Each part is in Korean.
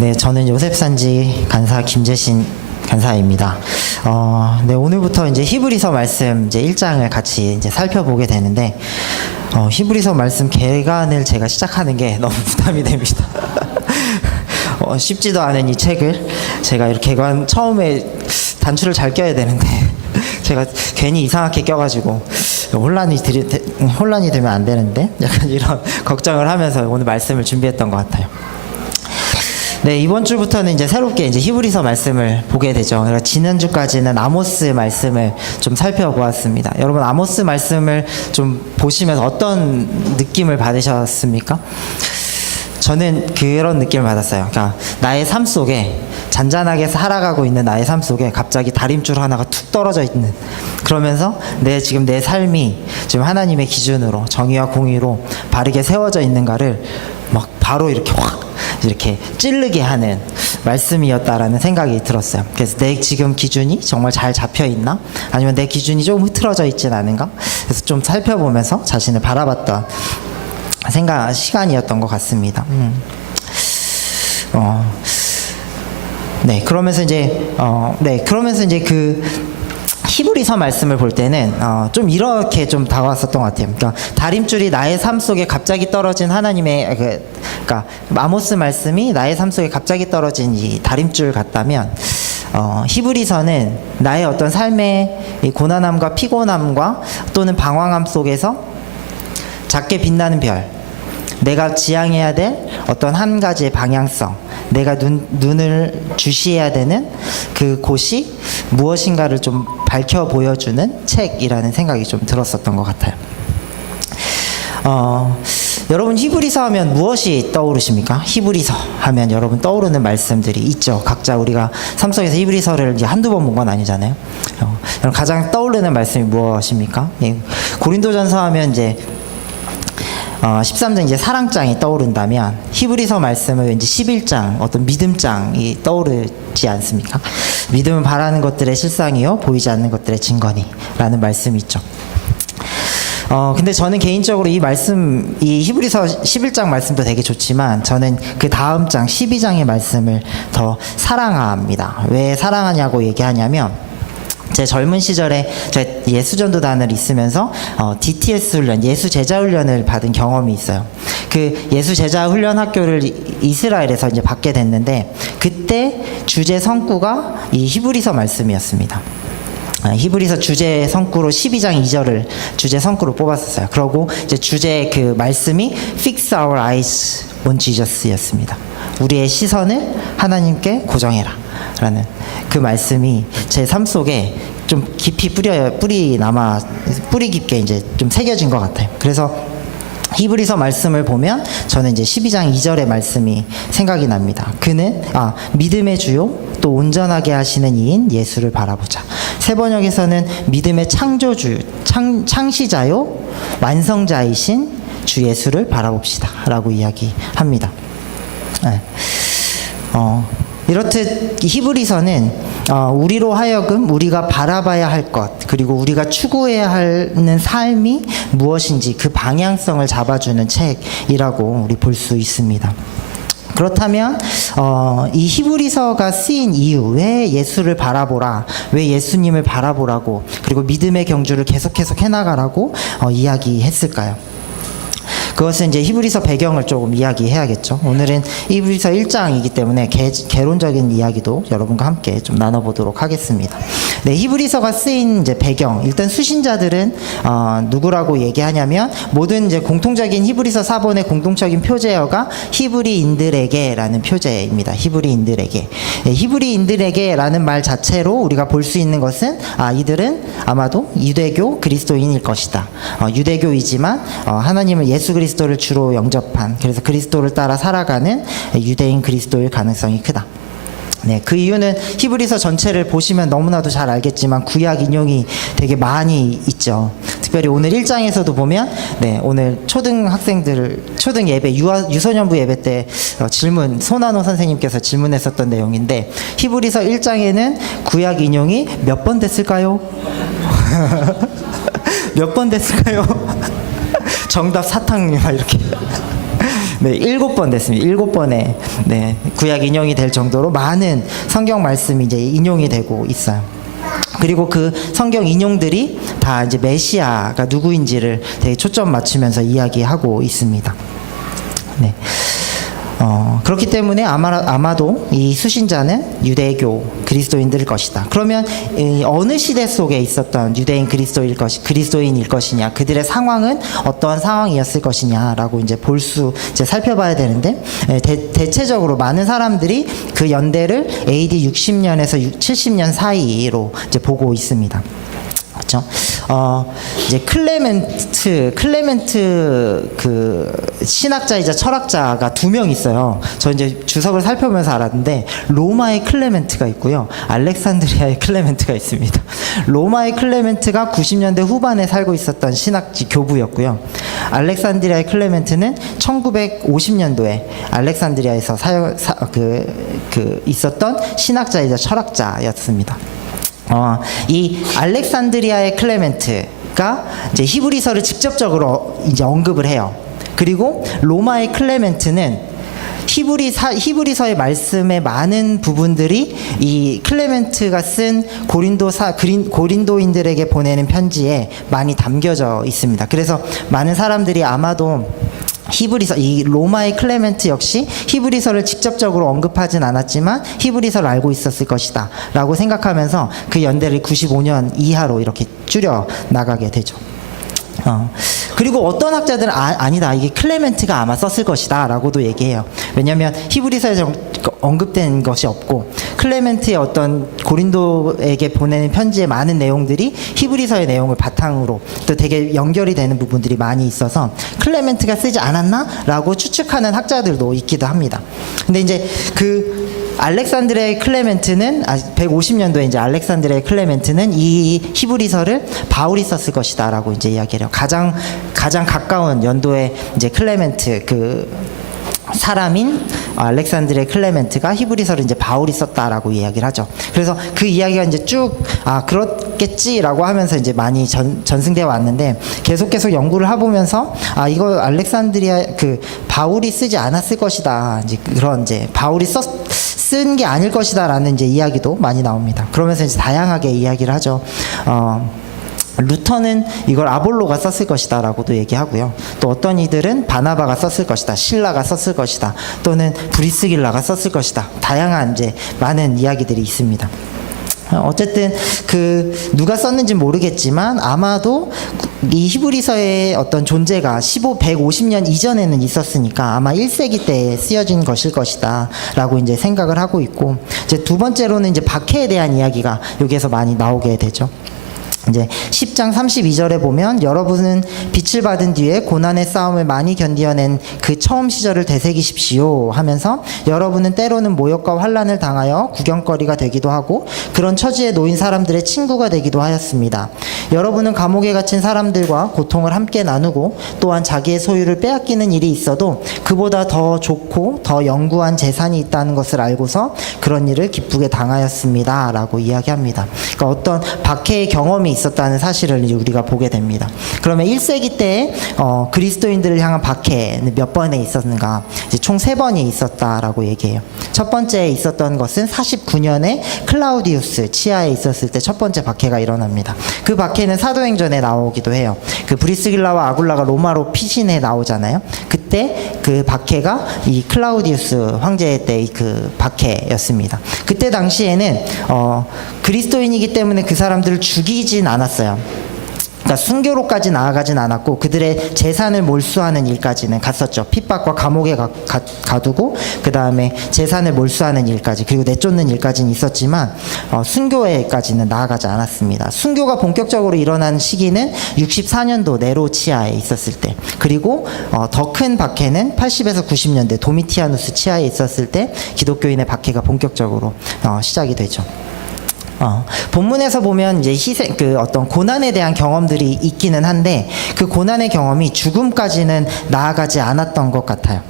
네, 저는 요셉산지 간사 김재신 간사입니다. 네, 오늘부터 이제 히브리서 말씀 이제 1장을 같이 이제 살펴보게 되는데, 히브리서 말씀 개간을 제가 시작하는 게 너무 부담이 됩니다. 쉽지도 않은 이 책을 제가 이렇게 개간 처음에 단추를 잘 껴야 되는데, 제가 괜히 이상하게 껴가지고 혼란이 되면 안 되는데, 약간 이런 걱정을 하면서 오늘 말씀을 준비했던 것 같아요. 네, 이번 주부터는 이제 새롭게 이제 히브리서 말씀을 보게 되죠. 그러니까 지난주까지는 아모스 말씀을 좀 살펴보았습니다. 여러분, 아모스 말씀을 좀 보시면서 어떤 느낌을 받으셨습니까? 저는 그런 느낌을 받았어요. 그러니까 나의 삶 속에, 잔잔하게 살아가고 있는 나의 삶 속에 갑자기 다림줄 하나가 툭 떨어져 있는, 그러면서 지금 내 삶이 지금 하나님의 기준으로 정의와 공의로 바르게 세워져 있는가를 막 바로 이렇게 찌르게 하는 말씀이었다라는 생각이 들었어요. 그래서 내 지금 기준이 정말 잘 잡혀 있나? 아니면 내 기준이 조금 흐트러져 있진 않은가? 그래서 좀 살펴보면서 자신을 바라봤던 시간이었던 것 같습니다. 그러면서 이제 그 히브리서 말씀을 볼 때는 좀 이렇게 좀 다가왔었던 것 같아요. 그러니까 다림줄이 나의 삶 속에 갑자기 떨어진 하나님의 그러니까 아모스 말씀이 나의 삶 속에 갑자기 떨어진 이 다림줄 같다면, 히브리서는 나의 어떤 삶의 이 고난함과 피곤함과 또는 방황함 속에서 작게 빛나는 별, 내가 지향해야 될 어떤 한 가지의 방향성, 내가 눈을 주시해야 되는 그 곳이 무엇인가를 좀 밝혀 보여주는 책이라는 생각이 좀 들었었던 것 같아요. 여러분, 히브리서 하면 무엇이 떠오르십니까? 히브리서 하면 여러분 떠오르는 말씀들이 있죠. 각자 우리가 삶 속에서 히브리서를 이제 한두 번 본 건 아니잖아요. 여러분, 가장 떠오르는 말씀이 무엇입니까? 고린도전서 하면 이제 13장 이제 사랑장이 떠오른다면, 히브리서 말씀은 왠지 11장 어떤 믿음장이 떠오르지 않습니까? 믿음은 바라는 것들의 실상이요 보이지 않는 것들의 증거니 라는 말씀이 있죠. 근데 저는 개인적으로 이 히브리서 11장 말씀도 되게 좋지만, 저는 그 다음 장 12장의 말씀을 더 사랑합니다. 왜 사랑하냐고 얘기하냐면, 제 젊은 시절에 제가 예수전도단을 있으면서 DTS 훈련, 예수 제자 훈련을 받은 경험이 있어요. 그 예수 제자 훈련 학교를 이스라엘에서 이제 받게 됐는데, 그때 주제 성구가 이 히브리서 말씀이었습니다. 히브리서 주제 성구로 12장 2절을 주제 성구로 뽑았었어요. 그러고 이제 주제 그 말씀이 Fix our eyes on Jesus였습니다. 우리의 시선을 하나님께 고정해라 라는 그 말씀이 제 삶 속에 좀 깊이 뿌리 깊게 이제 좀 새겨진 것 같아요. 그래서 히브리서 말씀을 보면 저는 이제 12장 2절의 말씀이 생각이 납니다. 그는 믿음의 주요 또 온전하게 하시는 이인 예수를 바라보자. 세 번역에서는 믿음의 창시자요 완성자이신 주 예수를 바라봅시다 라고 이야기합니다. 이렇듯 히브리서는 우리로 하여금 우리가 바라봐야 할 것, 그리고 우리가 추구해야 하는 삶이 무엇인지 그 방향성을 잡아주는 책이라고 우리 볼 수 있습니다. 그렇다면 이 히브리서가 쓰인 이유, 왜 예수를 바라보라, 왜 예수님을 바라보라고, 그리고 믿음의 경주를 계속 해나가라고 이야기했을까요? 그것은 이제 히브리서 배경을 조금 이야기해야겠죠. 오늘은 히브리서 1장이기 때문에 개론적인 이야기도 여러분과 함께 좀 나눠보도록 하겠습니다. 네, 히브리서가 쓰인 이제 배경, 일단 수신자들은 누구라고 얘기하냐면, 모든 이제 공통적인 히브리서 사본의 공통적인 표제어가 히브리인들에게라는 표제입니다. 히브리인들에게. 네, 히브리인들에게라는 말 자체로 우리가 볼 수 있는 것은 이들은 아마도 유대교 그리스도인일 것이다. 유대교이지만 하나님을 예수 그리스도를 주로 영접한, 그래서 그리스도를 따라 살아가는 유대인 그리스도일 가능성이 크다. 네, 그 이유는 히브리서 전체를 보시면 너무나도 잘 알겠지만 구약 인용이 되게 많이 있죠. 특별히 오늘 1장에서도 보면, 오늘 초등 예배, 유소년부 예배 때 손한호 선생님께서 질문했었던 내용인데, 히브리서 1장에는 구약 인용이 몇 번 됐을까요? 몇 번 됐을까요? 정답 사탕 이렇게 네, 7번 됐습니다. 7번에 네, 구약 인용이 될 정도로 많은 성경 말씀이 이제 인용이 되고 있어요. 그리고 그 성경 인용들이 다 이제 메시아가 누구인지를 되게 초점 맞추면서 이야기하고 있습니다. 네. 그렇기 때문에 아마도 이 수신자는 유대교 그리스도인들일 것이다. 그러면 어느 시대 속에 있었던 유대인 그리스도인일 것이냐, 그들의 상황은 어떠한 상황이었을 것이냐라고 이제 이제 살펴봐야 되는데, 대체적으로 많은 사람들이 그 연대를 AD 60년에서 70년 사이로 이제 보고 있습니다. 그렇죠? 이제 클레멘트 그 신학자이자 철학자가 2명 있어요. 저 이제 주석을 살펴보면서 알았는데 로마의 클레멘트가 있고요, 알렉산드리아의 클레멘트가 있습니다. 로마의 클레멘트가 90년대 후반에 살고 있었던 신학지 교부였고요. 알렉산드리아의 클레멘트는 1950년도에 알렉산드리아에서 있었던 신학자이자 철학자였습니다. 이 알렉산드리아의 클레멘트가 이제 히브리서를 직접적으로 이제 언급을 해요. 그리고 로마의 클레멘트는 히브리서의 말씀의 많은 부분들이 이 클레멘트가 쓴 고린도인들에게 보내는 편지에 많이 담겨져 있습니다. 그래서 많은 사람들이 아마도 이 로마의 클레멘트 역시 히브리서를 직접적으로 언급하진 않았지만 히브리서를 알고 있었을 것이다 라고 생각하면서 그 연대를 95년 이하로 이렇게 줄여 나가게 되죠. 그리고 어떤 학자들은 아니다, 이게 클레멘트가 아마 썼을 것이다 라고도 얘기해요. 왜냐하면 히브리서에 언급된 것이 없고 클레멘트의 어떤 고린도에게 보내는 편지의 많은 내용들이 히브리서의 내용을 바탕으로 또 되게 연결이 되는 부분들이 많이 있어서 클레멘트가 쓰지 않았나? 라고 추측하는 학자들도 있기도 합니다. 근데 이제 알렉산드리아의 클레멘트는 150년도에 이제 알렉산드리아의 클레멘트는 이 히브리서를 바울이 썼을 것이다라고 이제 이야기해요. 가장 가까운 연도에 이제 클레멘트 사람인 알렉산드리아의 클레멘트가 히브리서를 이제 바울이 썼다라고 이야기를 하죠. 그래서 그 이야기가 이제 쭉 그렇겠지라고 하면서 이제 많이 전승되어 왔는데 계속 연구를 해보면서 이거 알렉산드리아 바울이 쓰지 않았을 것이다. 이제 그런 이제 바울이 쓴 게 아닐 것이다라는 이제 이야기도 많이 나옵니다. 그러면서 이제 다양하게 이야기를 하죠. 루터는 이걸 아볼로가 썼을 것이다 라고도 얘기하고요. 또 어떤 이들은 바나바가 썼을 것이다, 신라가 썼을 것이다, 또는 브리스길라가 썼을 것이다. 다양한 이제 많은 이야기들이 있습니다. 어쨌든 누가 썼는지 모르겠지만 아마도 이 히브리서의 어떤 존재가 150년 이전에는 있었으니까 아마 1세기 때에 쓰여진 것일 것이다 라고 이제 생각을 하고 있고, 이제 두 번째로는 이제 박해에 대한 이야기가 여기에서 많이 나오게 되죠. 이제 10장 32절에 보면 여러분은 빛을 받은 뒤에 고난의 싸움을 많이 견디어낸 그 처음 시절을 되새기십시오 하면서 여러분은 때로는 모욕과 환난을 당하여 구경거리가 되기도 하고 그런 처지에 놓인 사람들의 친구가 되기도 하였습니다. 여러분은 감옥에 갇힌 사람들과 고통을 함께 나누고 또한 자기의 소유를 빼앗기는 일이 있어도 그보다 더 좋고 더 영구한 재산이 있다는 것을 알고서 그런 일을 기쁘게 당하였습니다 라고 이야기합니다. 그러니까 어떤 박해의 경험이 있었다는 사실을 이제 우리가 보게 됩니다. 그러면 1세기 때에 그리스도인들을 향한 박해는 몇 번에 있었는가? 이제 총 3번이 있었다라고 얘기해요. 첫 번째 있었던 것은 49년에 클라우디우스 치하에 있었을 때 첫 번째 박해가 일어납니다. 그 박해는 사도행전에 나오기도 해요. 브리스길라와 아굴라가 로마로 피신해 나오잖아요. 그때 그 박해가 이 클라우디우스 황제 때 그 박해였습니다. 그때 당시에는 그리스도인이기 때문에 그 사람들을 죽이진 않았어요. 그러니까 순교로까지 나아가진 않았고 그들의 재산을 몰수하는 일까지는 갔었죠. 핍박과 감옥에 가두고 그 다음에 재산을 몰수하는 일까지, 그리고 내쫓는 일까지는 있었지만 순교에까지는 나아가지 않았습니다. 순교가 본격적으로 일어난 시기는 64년도 네로 치하에 있었을 때, 그리고 더 큰 박해는 80에서 90년대 도미티아누스 치하에 있었을 때 기독교인의 박해가 본격적으로 시작이 되죠. 본문에서 보면 이제 어떤 고난에 대한 경험들이 있기는 한데 그 고난의 경험이 죽음까지는 나아가지 않았던 것 같아요.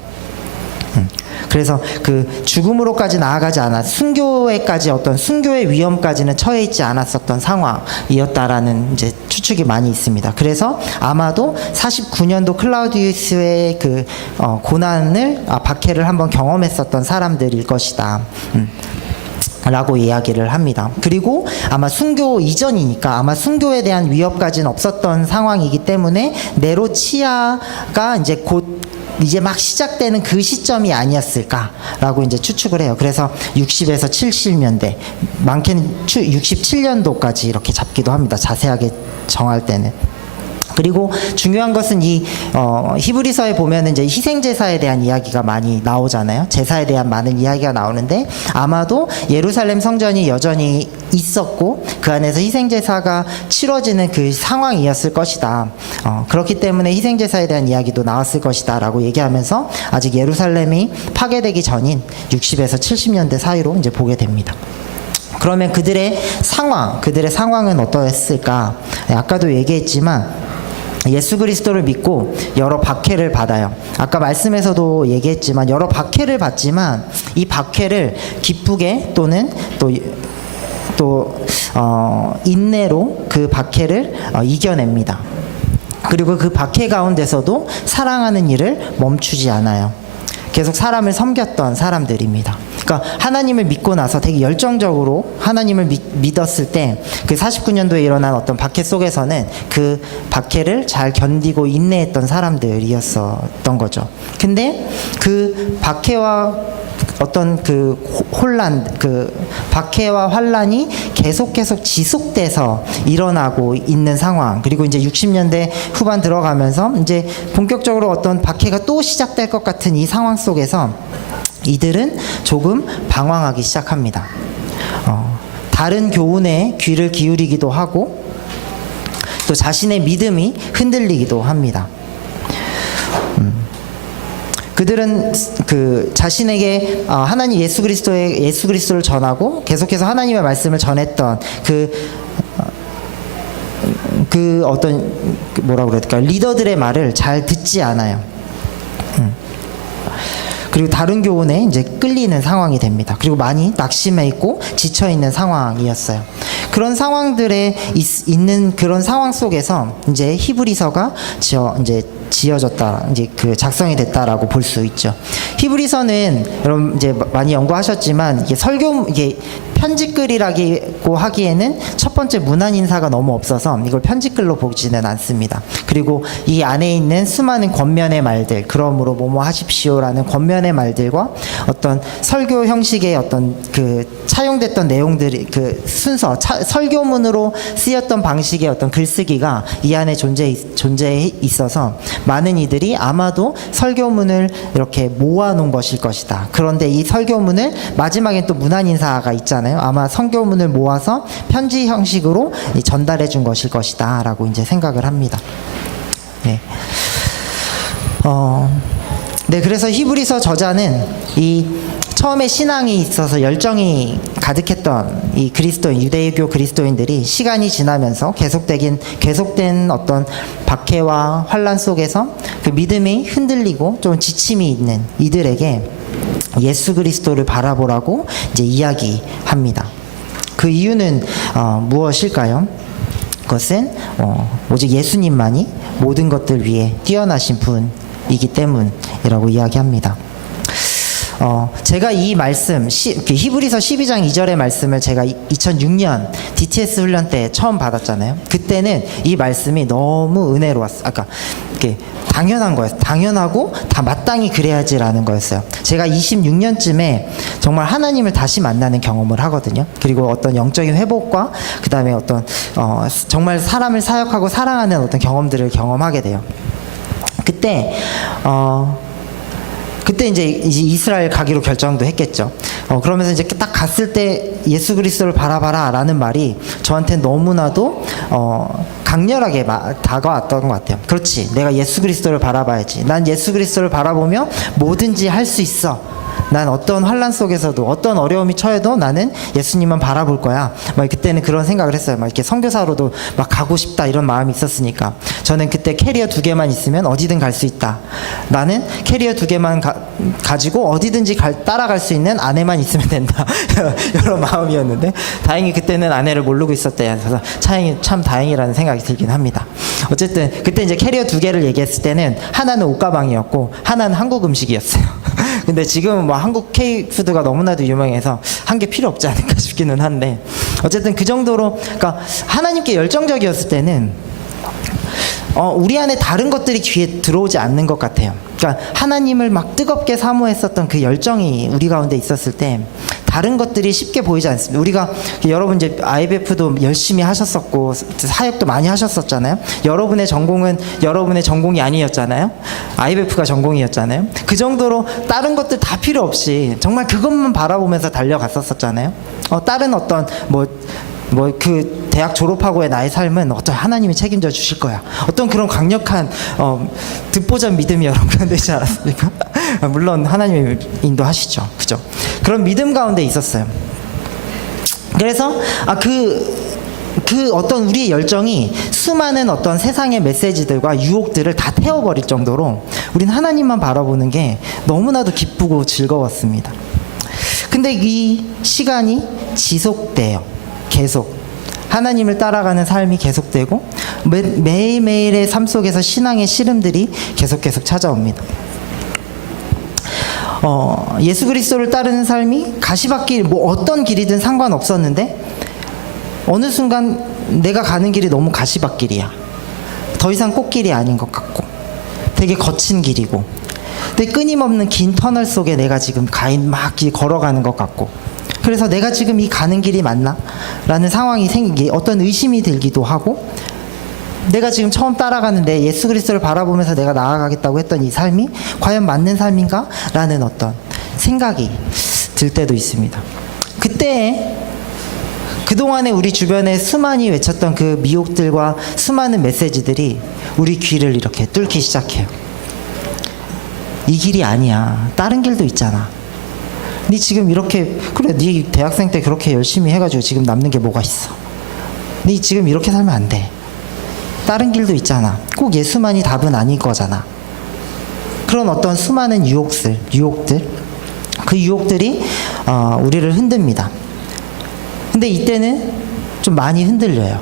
그래서 그 죽음으로까지 나아가지 않아 순교에까지 어떤 순교의 위험까지는 처해 있지 않았었던 상황이었다라는 이제 추측이 많이 있습니다. 그래서 아마도 49년도 클라우디우스의 그 고난을 박해를 한번 경험했었던 사람들일 것이다. 라고 이야기를 합니다. 그리고 아마 순교 이전이니까 아마 순교에 대한 위협까지는 없었던 상황이기 때문에 네로 치아가 이제 막 시작되는 그 시점이 아니었을까라고 이제 추측을 해요. 그래서 60에서 70년대, 많게는 67년도까지 이렇게 잡기도 합니다. 자세하게 정할 때는. 그리고 중요한 것은 이 히브리서에 보면은 이제 희생제사에 대한 이야기가 많이 나오잖아요. 제사에 대한 많은 이야기가 나오는데 아마도 예루살렘 성전이 여전히 있었고 그 안에서 희생제사가 치러지는 그 상황이었을 것이다. 그렇기 때문에 희생제사에 대한 이야기도 나왔을 것이다 라고 얘기하면서 아직 예루살렘이 파괴되기 전인 60에서 70년대 사이로 이제 보게 됩니다. 그러면 그들의 상황은 어떠했을까? 아까도 얘기했지만 예수 그리스도를 믿고 여러 박해를 받아요. 아까 말씀에서도 얘기했지만 여러 박해를 받지만 이 박해를 기쁘게 또는 또 인내로 그 박해를 이겨냅니다. 그리고 그 박해 가운데서도 사랑하는 일을 멈추지 않아요. 계속 사람을 섬겼던 사람들입니다. 그러니까 하나님을 믿고 나서 되게 열정적으로 하나님을 믿었을 때 그 49년도에 일어난 어떤 박해 속에서는 그 박해를 잘 견디고 인내했던 사람들이었던 거죠. 근데 그 박해와 어떤 그 혼란, 그 박해와 환란이 계속 지속돼서 일어나고 있는 상황. 그리고 이제 60년대 후반 들어가면서 이제 본격적으로 어떤 박해가 또 시작될 것 같은 이 상황 속에서 이들은 조금 방황하기 시작합니다. 다른 교훈에 귀를 기울이기도 하고 또 자신의 믿음이 흔들리기도 합니다. 그들은 그 자신에게 하나님 예수 그리스도를 전하고 계속해서 하나님의 말씀을 전했던 그 어떤 뭐라 그래야 될까 리더들의 말을 잘 듣지 않아요. 그리고 다른 교훈에 이제 끌리는 상황이 됩니다. 그리고 많이 낙심해 있고 지쳐 있는 상황이었어요. 그런 상황들에 있는 그런 상황 속에서 이제 히브리서가 지어졌다, 이제 그 작성이 됐다라고 볼 수 있죠. 히브리서는 여러분 이제 많이 연구하셨지만 이게 편집글이라고 하기에는 첫 번째 문안 인사가 너무 없어서 이걸 편집글로 보지는 않습니다. 그리고 이 안에 있는 수많은 권면의 말들, 그러므로 뭐뭐 하십시오라는 권면의 말들과 어떤 설교 형식의 어떤 그 차용됐던 내용들이 그 순서, 설교문으로 쓰였던 방식의 어떤 글쓰기가 이 안에 존재해 있어서 많은 이들이 아마도 설교문을 이렇게 모아놓은 것일 것이다. 그런데 이 설교문을 마지막엔 또 문안 인사가 있잖아요. 아마 설교문을 모아서 편지 형식으로 전달해 준 것일 것이다 라고 이제 생각을 합니다. 네. 네, 그래서 히브리서 저자는 이 처음에 신앙이 있어서 열정이 가득했던 이 유대교 그리스도인들이 시간이 지나면서 계속된 어떤 박해와 환란 속에서 그 믿음이 흔들리고 좀 지침이 있는 이들에게 예수 그리스도를 바라보라고 이제 이야기합니다. 그 이유는 무엇일까요? 그것은 오직 예수님만이 모든 것들 위해 뛰어나신 분이기 때문이라고 이야기합니다. 제가 이 말씀, 히브리서 12장 2절의 말씀을 제가 2006년 DTS 훈련 때 처음 받았잖아요. 그때는 이 말씀이 너무 은혜로웠어요. 당연한 거였어요. 당연하고 다 마땅히 그래야지라는 거였어요. 제가 26년쯤에 정말 하나님을 다시 만나는 경험을 하거든요. 그리고 어떤 영적인 회복과 그 다음에 어떤 정말 사람을 사역하고 사랑하는 어떤 경험들을 경험하게 돼요. 그때 이제 이스라엘 가기로 결정도 했겠죠. 그러면서 이제 딱 갔을 때 예수 그리스도를 바라봐라 라는 말이 저한테 너무나도 강렬하게 다가왔던 것 같아요. 그렇지, 내가 예수 그리스도를 바라봐야지. 난 예수 그리스도를 바라보며 뭐든지 할 수 있어 난 어떤 환란 속에서도 어떤 어려움이 처해도 나는 예수님만 바라볼 거야. 막 그때는 그런 생각을 했어요. 막 이렇게 선교사로도 막 가고 싶다 이런 마음이 있었으니까. 저는 그때 캐리어 2개만 있으면 어디든 갈 수 있다. 나는 캐리어 2개만 가지고 어디든지 따라갈 수 있는 아내만 있으면 된다. 이런 마음이었는데 다행히 그때는 아내를 모르고 있었대요. 그래서 참 다행이라는 생각이 들긴 합니다. 어쨌든 그때 이제 캐리어 2개를 얘기했을 때는 하나는 옷가방이었고 하나는 한국 음식이었어요. 근데 지금은 뭐 한국 K푸드가 너무나도 유명해서 한 개 필요 없지 않을까 싶기는 한데, 어쨌든 그 정도로, 그러니까 하나님께 열정적이었을 때는 우리 안에 다른 것들이 귀에 들어오지 않는 것 같아요. 그러니까 하나님을 막 뜨겁게 사모했었던 그 열정이 우리 가운데 있었을 때 다른 것들이 쉽게 보이지 않습니다. 우리가 여러분 이제 IBF도 열심히 하셨었고 사역도 많이 하셨었잖아요. 여러분의 전공은 여러분의 전공이 아니었잖아요. IBF가 전공이었잖아요. 그 정도로 다른 것들 다 필요 없이 정말 그것만 바라보면서 달려갔었잖아요. 다른 어떤 그 대학 졸업하고의 나의 삶은 어떤 하나님이 책임져 주실 거야. 어떤 그런 강력한 듣보잡 믿음이 여러분 가운데 있지 않았습니까? 물론 하나님이 인도하시죠. 그죠? 그런 믿음 가운데 있었어요. 그래서 그 어떤 우리의 열정이 수많은 어떤 세상의 메시지들과 유혹들을 다 태워버릴 정도로 우리는 하나님만 바라보는 게 너무나도 기쁘고 즐거웠습니다. 근데 이 시간이 지속돼요. 계속 하나님을 따라가는 삶이 계속되고 매일매일의 삶 속에서 신앙의 시름들이 계속 찾아옵니다. 예수 그리스도를 따르는 삶이 가시밭길 어떤 길이든 상관없었는데 어느 순간 내가 가는 길이 너무 가시밭길이야. 더 이상 꽃길이 아닌 것 같고 되게 거친 길이고, 근데 끊임없는 긴 터널 속에 내가 지금 막 걸어가는 것 같고, 그래서 내가 지금 이 가는 길이 맞나? 라는 상황이 생기기, 어떤 의심이 들기도 하고, 내가 지금 처음 따라가는데 예수 그리스도를 바라보면서 내가 나아가겠다고 했던 이 삶이 과연 맞는 삶인가? 라는 어떤 생각이 들 때도 있습니다. 그때 그동안에 우리 주변에 수많이 외쳤던 그 미혹들과 수많은 메시지들이 우리 귀를 이렇게 뚫기 시작해요. 이 길이 아니야. 다른 길도 있잖아. 네 지금 이렇게, 그래, 네 대학생 때 그렇게 열심히 해가지고 지금 남는 게 뭐가 있어. 네 지금 이렇게 살면 안 돼. 다른 길도 있잖아. 꼭 예수만이 답은 아닐 거잖아. 그런 어떤 수많은 유혹들, 그 유혹들이 우리를 흔듭니다. 근데 이때는 좀 많이 흔들려요.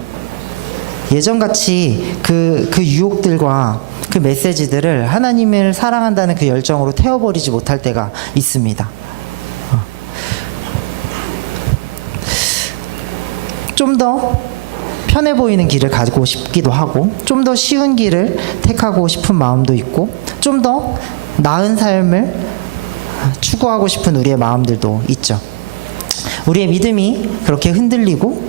예전같이 그 유혹들과 그 메시지들을 하나님을 사랑한다는 그 열정으로 태워버리지 못할 때가 있습니다. 좀 더 편해 보이는 길을 가고 싶기도 하고, 좀 더 쉬운 길을 택하고 싶은 마음도 있고, 좀 더 나은 삶을 추구하고 싶은 우리의 마음들도 있죠. 우리의 믿음이 그렇게 흔들리고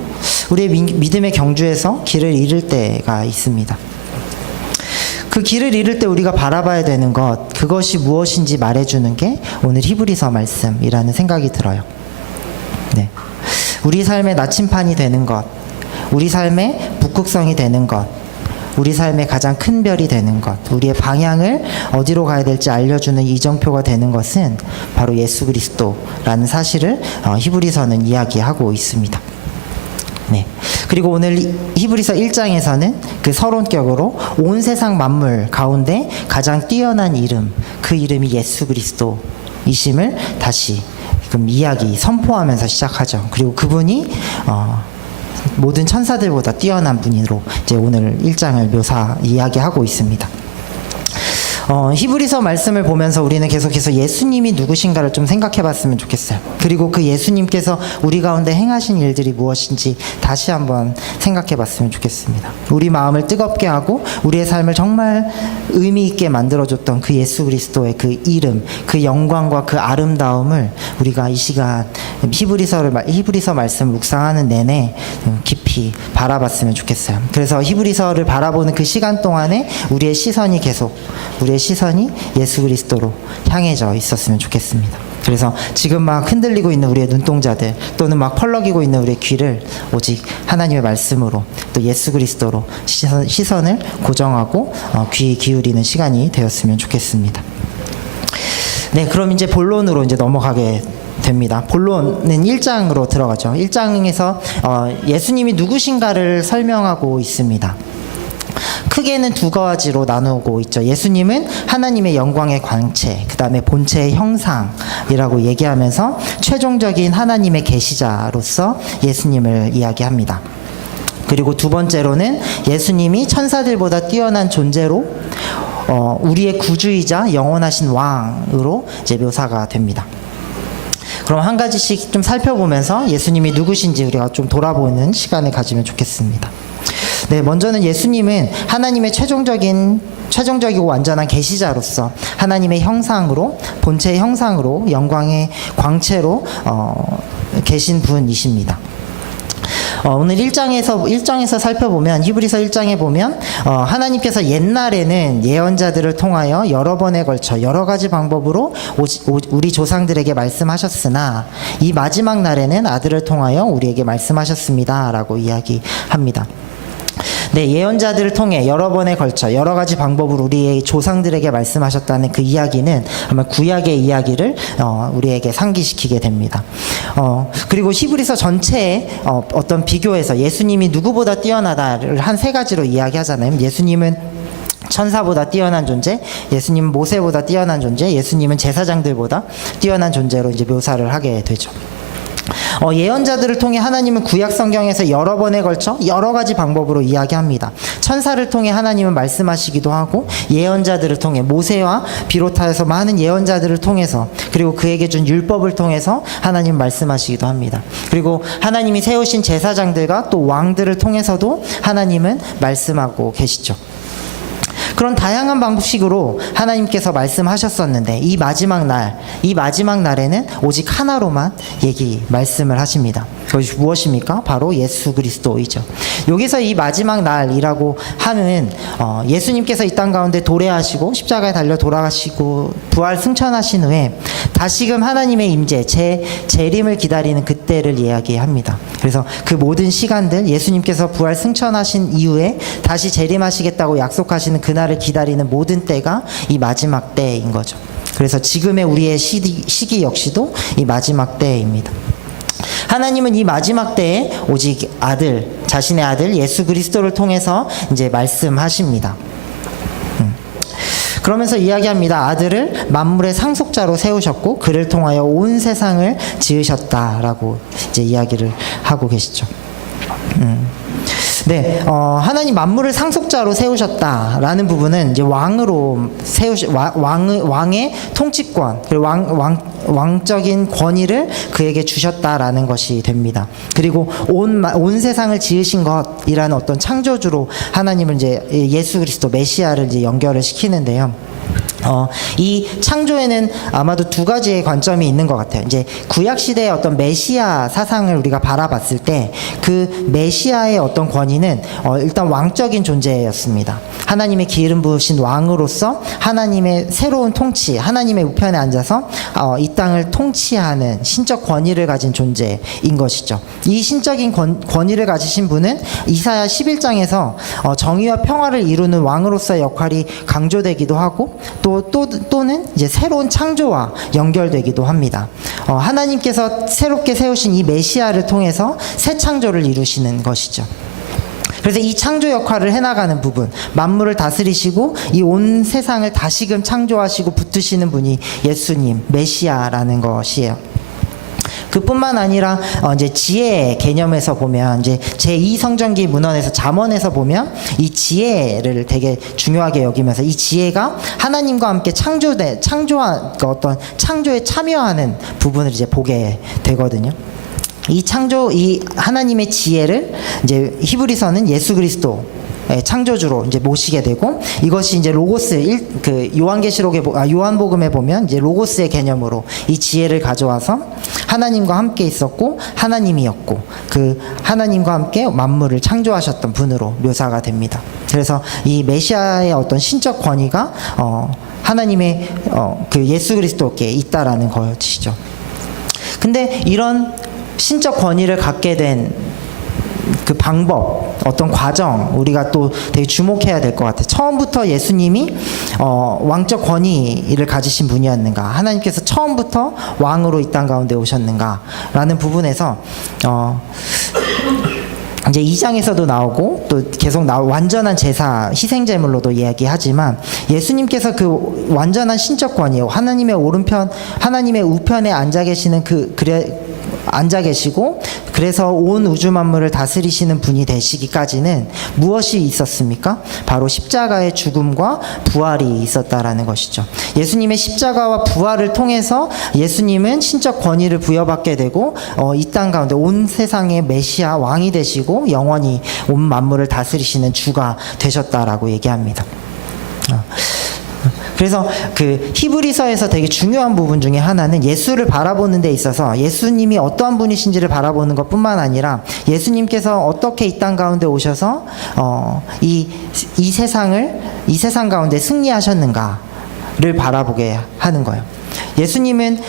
우리의 믿음의 경주에서 길을 잃을 때가 있습니다. 그 길을 잃을 때 우리가 바라봐야 되는 것, 그것이 무엇인지 말해주는 게 오늘 히브리서 말씀이라는 생각이 들어요. 네. 우리 삶의 나침판이 되는 것, 우리 삶의 북극성이 되는 것, 우리 삶의 가장 큰 별이 되는 것, 우리의 방향을 어디로 가야 될지 알려주는 이정표가 되는 것은 바로 예수 그리스도라는 사실을 히브리서는 이야기하고 있습니다. 네. 그리고 오늘 히브리서 1장에서는 그 서론격으로 온 세상 만물 가운데 가장 뛰어난 이름, 그 이름이 예수 그리스도이심을 다시 선포하면서 시작하죠. 그리고 그분이 모든 천사들보다 뛰어난 분으로 이제 오늘 1장을 이야기하고 있습니다. 히브리서 말씀을 보면서 우리는 계속해서 예수님이 누구신가를 좀 생각해 봤으면 좋겠어요. 그리고 그 예수님께서 우리 가운데 행하신 일들이 무엇인지 다시 한번 생각해 봤으면 좋겠습니다. 우리 마음을 뜨겁게 하고 우리의 삶을 정말 의미 있게 만들어줬던 그 예수 그리스도의 그 이름, 그 영광과 그 아름다움을 우리가 이 시간 히브리서 말씀을 묵상하는 내내 깊이 바라봤으면 좋겠어요. 그래서 히브리서를 바라보는 그 시간 동안에 우리의 시선이 예수 그리스도로 향해져 있었으면 좋겠습니다. 그래서 지금 막 흔들리고 있는 우리의 눈동자들, 또는 막 펄럭이고 있는 우리의 귀를 오직 하나님의 말씀으로, 또 예수 그리스도로 시선을 고정하고 귀 기울이는 시간이 되었으면 좋겠습니다. 네, 그럼 이제 본론으로 이제 넘어가게 됩니다. 본론은 1장으로 들어가죠. 1장에서 예수님이 누구신가를 설명하고 있습니다. 크게는 두 가지로 나누고 있죠. 예수님은 하나님의 영광의 광채, 그 다음에 본체의 형상이라고 얘기하면서 최종적인 하나님의 계시자로서 예수님을 이야기합니다. 그리고 두 번째로는 예수님이 천사들보다 뛰어난 존재로 우리의 구주이자 영원하신 왕으로 이제 묘사가 됩니다. 그럼 한 가지씩 좀 살펴보면서 예수님이 누구신지 우리가 좀 돌아보는 시간을 가지면 좋겠습니다. 네, 먼저는 예수님은 하나님의 최종적이고 완전한 계시자로서 하나님의 형상으로, 본체의 형상으로, 영광의 광채로 계신 분이십니다. 오늘 1장에서 살펴보면, 히브리서 1장에 보면 하나님께서 옛날에는 예언자들을 통하여 여러 번에 걸쳐 여러 가지 방법으로 우리 조상들에게 말씀하셨으나 이 마지막 날에는 아들을 통하여 우리에게 말씀하셨습니다 라고 이야기합니다. 네, 예언자들을 통해 여러 번에 걸쳐 여러 가지 방법으로 우리의 조상들에게 말씀하셨다는 그 이야기는 아마 구약의 이야기를 우리에게 상기시키게 됩니다. 그리고 히브리서 전체의 어떤 비교에서 예수님이 누구보다 뛰어나다를 한 세 가지로 이야기하잖아요. 예수님은 천사보다 뛰어난 존재, 예수님은 모세보다 뛰어난 존재, 예수님은 제사장들보다 뛰어난 존재로 이제 묘사를 하게 되죠. 예언자들을 통해 하나님은 구약 성경에서 여러 번에 걸쳐 여러 가지 방법으로 이야기합니다. 천사를 통해 하나님은 말씀하시기도 하고, 예언자들을 통해 모세와 비롯하여서 많은 예언자들을 통해서, 그리고 그에게 준 율법을 통해서 하나님 말씀하시기도 합니다. 그리고 하나님이 세우신 제사장들과 또 왕들을 통해서도 하나님은 말씀하고 계시죠. 그런 다양한 방식으로 하나님께서 말씀하셨었는데 이 마지막 날에는 오직 하나로만 말씀을 하십니다. 그것이 무엇입니까? 바로 예수 그리스도이죠. 여기서 이 마지막 날이라고 하는 예수님께서 이 땅 가운데 도래하시고 십자가에 달려 돌아가시고 부활 승천하신 후에 다시금 하나님의 임재, 재림을 기다리는 그때를 이야기합니다. 그래서 그 모든 시간들, 예수님께서 부활 승천하신 이후에 다시 재림하시겠다고 약속하시는 그날을 기다리는 모든 때가 이 마지막 때인 거죠. 그래서 지금의 우리의 시기 역시도 이 마지막 때입니다. 하나님은 이 마지막 때에 오직 자신의 아들 예수 그리스도를 통해서 이제 말씀하십니다. 그러면서 이야기합니다. 아들을 만물의 상속자로 세우셨고 그를 통하여 온 세상을 지으셨다라고 이제 이야기를 하고 계시죠. 네, 하나님 만물을 상속자로 세우셨다라는 부분은 이제 왕의 통치권, 그리고 왕적인 권위를 그에게 주셨다라는 것이 됩니다. 그리고 온 세상을 지으신 것이라는 어떤 창조주로 하나님을 이제 예수 그리스도 메시아를 이제 연결을 시키는데요. 이 창조에는 아마도 두 가지의 관점이 있는 것 같아요. 이제 구약 시대의 어떤 메시아 사상을 우리가 바라봤을 때 그 메시아의 어떤 권위는 일단 왕적인 존재였습니다. 하나님의 기름 부으신 왕으로서 하나님의 새로운 통치, 하나님의 우편에 앉아서 이 땅을 통치하는 신적 권위를 가진 존재인 것이죠. 이 신적인 권위를 가지신 분은 이사야 11장에서 정의와 평화를 이루는 왕으로서의 역할이 강조되기도 하고 또는 이제 새로운 창조와 연결되기도 합니다. 하나님께서 새롭게 세우신 이 메시아를 통해서 새 창조를 이루시는 것이죠. 그래서 이 창조 역할을 해나가는 부분, 만물을 다스리시고 이 온 세상을 다시금 창조하시고 붙드시는 분이 예수님, 메시아라는 것이에요. 그뿐만 아니라 이제 지혜의 개념에서 보면 이제 제2성전기 문헌에서 잠언에서 보면 이 지혜를 되게 중요하게 여기면서 이 지혜가 하나님과 함께 창조한 어떤 창조에 참여하는 부분을 이제 보게 되거든요. 이 하나님의 지혜를 이제 히브리서는 예수 그리스도 창조주로 이제 모시게 되고, 이것이 이제 로고스 요한복음에 보면 이제 로고스의 개념으로 이 지혜를 가져와서 하나님과 함께 있었고 하나님이었고 그 하나님과 함께 만물을 창조하셨던 분으로 묘사가 됩니다. 그래서 이 메시아의 어떤 신적 권위가 하나님의 그 예수 그리스도께 있다라는 것이죠. 근데 이런 신적 권위를 갖게 된 그 방법, 어떤 과정 우리가 또 되게 주목해야 될 것 같아요. 처음부터 예수님이 왕적 권위를 가지신 분이었는가, 하나님께서 처음부터 왕으로 이 땅 가운데 오셨는가라는 부분에서 이제 2장에서도 나오고 또 계속 완전한 제사, 희생제물로도 이야기하지만 예수님께서 그 완전한 신적 권위, 하나님의 오른편, 하나님의 우편에 앉아 계시는 앉아 계시고 그래서 온 우주 만물을 다스리시는 분이 되시기까지는 무엇이 있었습니까? 바로 십자가의 죽음과 부활이 있었다라는 것이죠. 예수님의 십자가와 부활을 통해서 예수님은 신적 권위를 부여받게 되고 이 땅 가운데 온 세상의 메시아 왕이 되시고 영원히 온 만물을 다스리시는 주가 되셨다라고 얘기합니다. 그래서 그 히브리서에서 되게 중요한 부분 중에 하나는 예수를 바라보는 데 있어서 예수님이 어떠한 분이신지를 바라보는 것뿐만 아니라 예수님께서 어떻게 이 땅 가운데 오셔서 이 세상 가운데 승리하셨는가를 바라보게 하는 거예요. 예수님은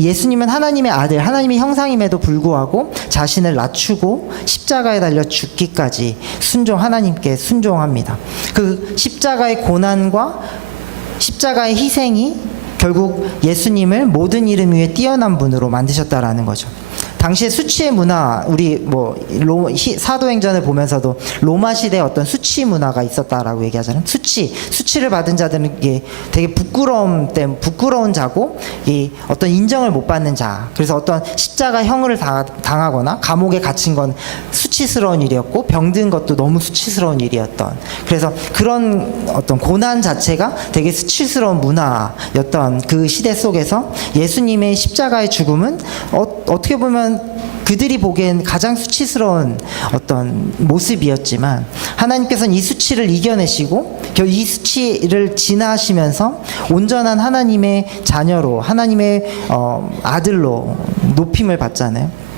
예수님은 하나님의 아들, 하나님의 형상임에도 불구하고 자신을 낮추고 십자가에 달려 죽기까지 하나님께 순종합니다. 그 십자가의 고난과 십자가의 희생이 결국 예수님을 모든 이름 위에 뛰어난 분으로 만드셨다라는 거죠. 당시의 수치의 문화, 우리 사도행전을 보면서도 로마 시대에 어떤 수치 문화가 있었다라고 얘기하잖아요. 수치를 받은 자들은 이게 되게 부끄러운 자고, 이 어떤 인정을 못 받는 자. 그래서 어떤 십자가형을 당하거나 감옥에 갇힌 건 수치스러운 일이었고, 병든 것도 너무 수치스러운 일이었던. 그래서 그런 어떤 고난 자체가 되게 수치스러운 문화였던 그 시대 속에서 예수님의 십자가의 죽음은 어떻게 보면 그들이 보기엔 가장 수치스러운 어떤 모습이었지만 하나님께서는 이 수치를 이겨내시고 이 수치를 지나시면서 온전한 하나님의 자녀로, 하나님의 아들로 높임을 받잖아요.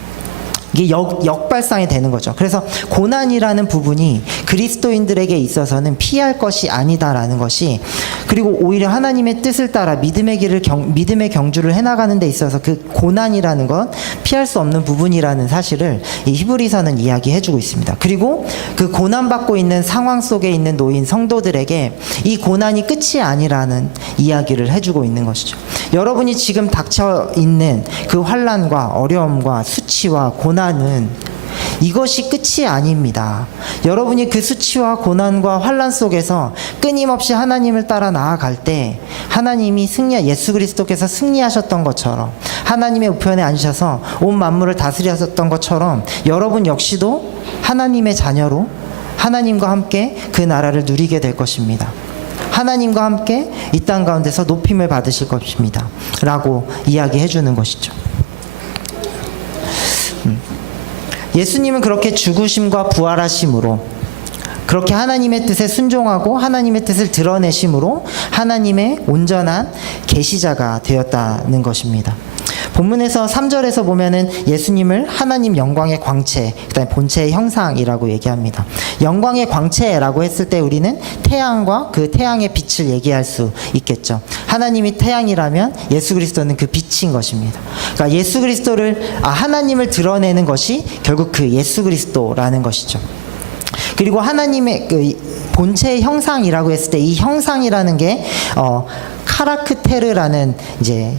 이게 역발상이 되는 거죠. 그래서 고난이라는 부분이 그리스도인들에게 있어서는 피할 것이 아니다라는 것이, 그리고 오히려 하나님의 뜻을 따라 믿음의 경주를 해나가는 데 있어서 그 고난이라는 건 피할 수 없는 부분이라는 사실을 이 히브리서는 이야기해주고 있습니다. 그리고 그 고난받고 있는 상황 속에 있는 노인 성도들에게 이 고난이 끝이 아니라는 이야기를 해주고 있는 것이죠. 여러분이 지금 닥쳐 있는 그 환난과 어려움과 수치와 고난은 이것이 끝이 아닙니다. 여러분이 그 수치와 고난과 환난 속에서 끊임없이 하나님을 따라 나아갈 때 하나님이 예수 그리스도께서 승리하셨던 것처럼, 하나님의 우편에 앉으셔서 온 만물을 다스리셨던 것처럼 여러분 역시도 하나님의 자녀로 하나님과 함께 그 나라를 누리게 될 것입니다. 하나님과 함께 이 땅 가운데서 높임을 받으실 것입니다. 라고 이야기해 주는 것이죠. 예수님은 그렇게 죽으심과 부활하심으로, 그렇게 하나님의 뜻에 순종하고 하나님의 뜻을 드러내심으로 하나님의 온전한 계시자가 되었다는 것입니다. 본문에서 3절에서 보면은 예수님을 하나님 영광의 광채, 그다음에 본체의 형상이라고 얘기합니다. 영광의 광채라고 했을 때 우리는 태양과 그 태양의 빛을 얘기할 수 있겠죠. 하나님이 태양이라면 예수 그리스도는 그 빛인 것입니다. 그러니까 예수 그리스도를, 하나님을 드러내는 것이 결국 그 예수 그리스도라는 것이죠. 그리고 하나님의 그 본체의 형상이라고 했을 때 이 형상이라는 게 카라크테르라는 이제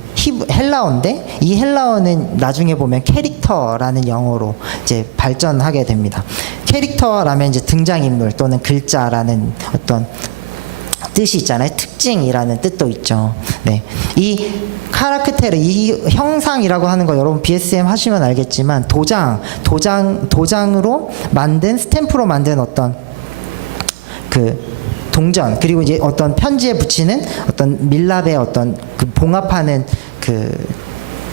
헬라어인데, 이 헬라어는 나중에 보면 캐릭터라는 영어로 이제 발전하게 됩니다. 캐릭터라면 이제 등장인물 또는 글자라는 어떤 뜻이 있잖아요. 특징이라는 뜻도 있죠. 네. 이 카라크테르, 이 형상이라고 하는 거 여러분 BSM 하시면 알겠지만 도장으로 만든, 스탬프로 만든 어떤 그 동전, 그리고 이제 어떤 편지에 붙이는 어떤 밀랍의 어떤 그 봉합하는 그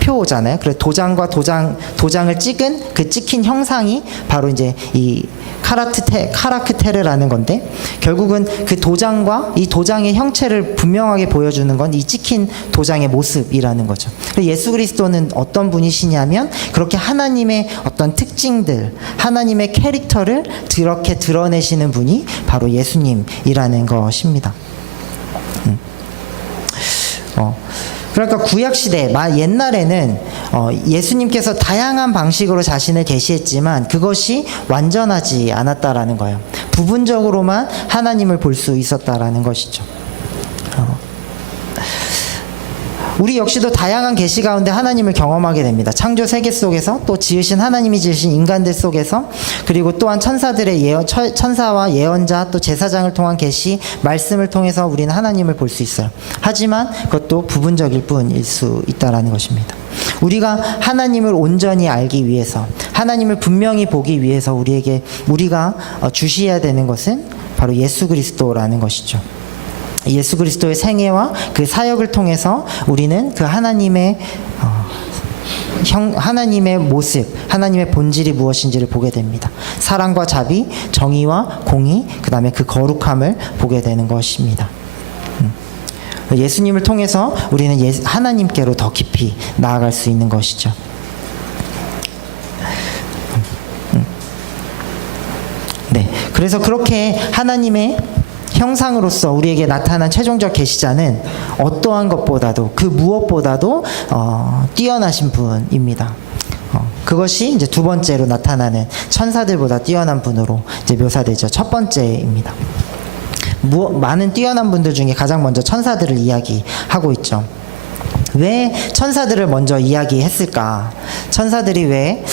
표잖아요. 그래서 도장과 도장을 찍은 그 찍힌 형상이 바로 이제 이 카라크테르라는 건데, 결국은 그 도장과 이 도장의 형체를 분명하게 보여주는 건 이 찍힌 도장의 모습이라는 거죠. 예수 그리스도는 어떤 분이시냐면 그렇게 하나님의 어떤 특징들, 하나님의 캐릭터를 그렇게 드러내시는 분이 바로 예수님이라는 것입니다. 그러니까 구약시대 옛날에는 예수님께서 다양한 방식으로 자신을 계시했지만 그것이 완전하지 않았다라는 거예요. 부분적으로만 하나님을 볼 수 있었다라는 것이죠. 우리 역시도 다양한 계시 가운데 하나님을 경험하게 됩니다. 창조 세계 속에서, 또 지으신 하나님이 지으신 인간들 속에서, 그리고 또한 천사들의 천사와 예언자, 또 제사장을 통한 계시, 말씀을 통해서 우리는 하나님을 볼 수 있어요. 하지만 그것도 부분적일 뿐일 수 있다라는 것입니다. 우리가 하나님을 온전히 알기 위해서, 하나님을 분명히 보기 위해서 우리가 주시해야 되는 것은 바로 예수 그리스도라는 것이죠. 예수 그리스도의 생애와 그 사역을 통해서 우리는 그 하나님의 모습, 하나님의 본질이 무엇인지를 보게 됩니다. 사랑과 자비, 정의와 공의, 그 다음에 그 거룩함을 보게 되는 것입니다. 예수님을 통해서 우리는 하나님께로 더 깊이 나아갈 수 있는 것이죠. 네, 그래서 그렇게 하나님의 형상으로서 우리에게 나타난 최종적 계시자는 어떠한 것보다도, 그 무엇보다도 뛰어나신 분입니다. 그것이 이제 두 번째로 나타나는 천사들보다 뛰어난 분으로 이제 묘사되죠. 첫 번째입니다. 많은 뛰어난 분들 중에 가장 먼저 천사들을 이야기하고 있죠. 왜 천사들을 먼저 이야기했을까? 천사들이 왜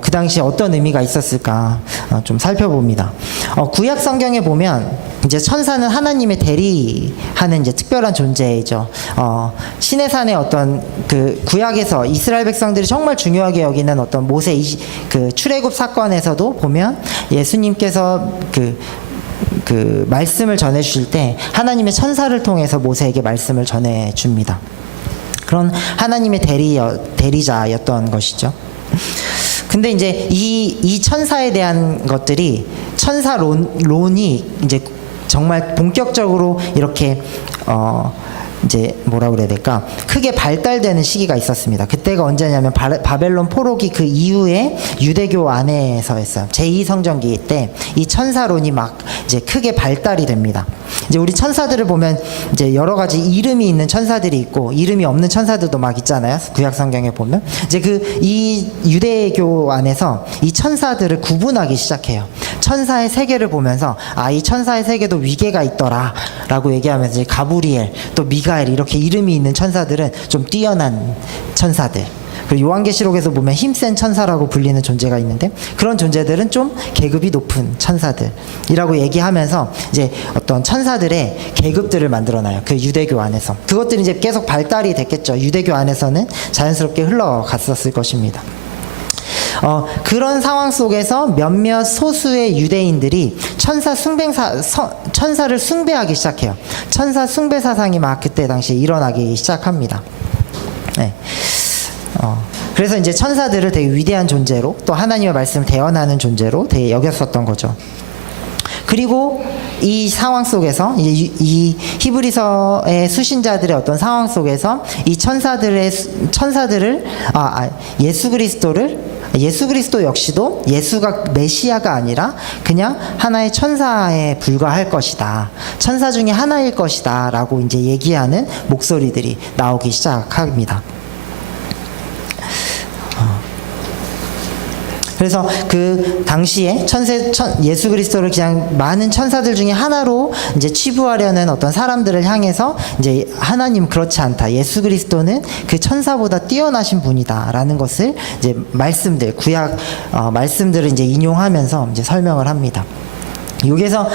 그 당시에 어떤 의미가 있었을까? 좀 살펴봅니다. 구약 성경에 보면 이제 천사는 하나님의 대리하는 이제 특별한 존재이죠. 시내산의 어떤 그 구약에서 이스라엘 백성들이 정말 중요하게 여기는 어떤 모세 그 출애굽 사건에서도 보면 예수님께서 그 말씀을 전해 주실 때 하나님의 천사를 통해서 모세에게 말씀을 전해 줍니다. 그런 하나님의 대리자였던 것이죠. 근데 이제 이 천사에 대한 것들이 천사론이 이제 정말 본격적으로 이렇게 이제 뭐라 그래야 될까? 크게 발달되는 시기가 있었습니다. 그때가 언제냐면 바벨론 포로기 그 이후에 유대교 안에서였어요. 제2성전기 때 이 천사론이 막 이제 크게 발달이 됩니다. 이제 우리 천사들을 보면 이제 여러 가지 이름이 있는 천사들이 있고 이름이 없는 천사들도 막 있잖아요. 구약 성경에 보면 이제 이 유대교 안에서 이 천사들을 구분하기 시작해요. 천사의 세계를 보면서 이 천사의 세계도 위계가 있더라라고 얘기하면서 이제 가브리엘 또 미가엘 이렇게 이름이 있는 천사들은 좀 뛰어난 천사들. 그리고 요한계시록에서 보면 힘센 천사라고 불리는 존재가 있는데 그런 존재들은 좀 계급이 높은 천사들이라고 얘기하면서 이제 어떤 천사들의 계급들을 만들어놔요. 그 유대교 안에서. 그것들이 이제 계속 발달이 됐겠죠. 유대교 안에서는 자연스럽게 흘러갔었을 것입니다. 그런 상황 속에서 몇몇 소수의 유대인들이 천사를 숭배하기 시작해요. 천사 숭배 사상이 막 그때 당시에 일어나기 시작합니다. 네. 그래서 이제 천사들을 되게 위대한 존재로 또 하나님의 말씀을 대언하는 존재로 되게 여겼었던 거죠. 그리고 이 상황 속에서 이 히브리서의 수신자들의 어떤 상황 속에서 이 천사들을 예수 그리스도 역시도 예수가 메시아가 아니라 그냥 하나의 천사에 불과할 것이다. 천사 중에 하나일 것이다. 라고 이제 얘기하는 목소리들이 나오기 시작합니다. 그래서 그 당시에 예수 그리스도를 그냥 많은 천사들 중에 하나로 이제 치부하려는 어떤 사람들을 향해서 이제 하나님 그렇지 않다. 예수 그리스도는 그 천사보다 뛰어나신 분이다라는 것을 이제 구약 말씀들을 이제 인용하면서 이제 설명을 합니다. 여기서